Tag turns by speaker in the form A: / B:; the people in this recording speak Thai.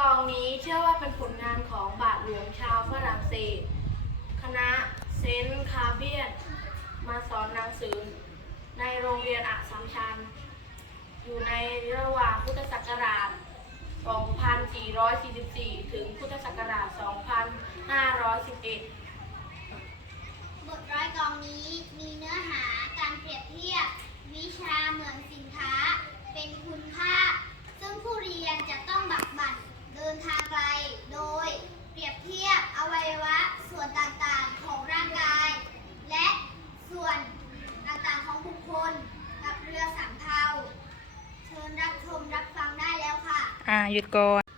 A: กองนี้เชื่อว่าเป็นผลงานของบาทหลวงชาวฝรั่งเศส คณะเซนต์คาเบียนมาสอนหนังสือในโรงเรียนอักษมชัญอยู่ในระหว่างพุทธศักราช 2444 ถึงพุทธศักราช 2511
B: บทร้อยกองนี้มีเนื้อหาการเปรียบเทียบ วิชาเหมือนสินค้า เป็นคุณค่า ซึ่งผู้เรียนจะต้องบักบั่นเดินทางไกล โดยเปรียบเทียบอวัยวะส่วนต่างๆของร่างกาย และส่วนต่างๆของบุคคล กับเรือสำเภาเชิญรับชมรับฟังได้แล้วค่ะ
C: อ่าหยุดก่อน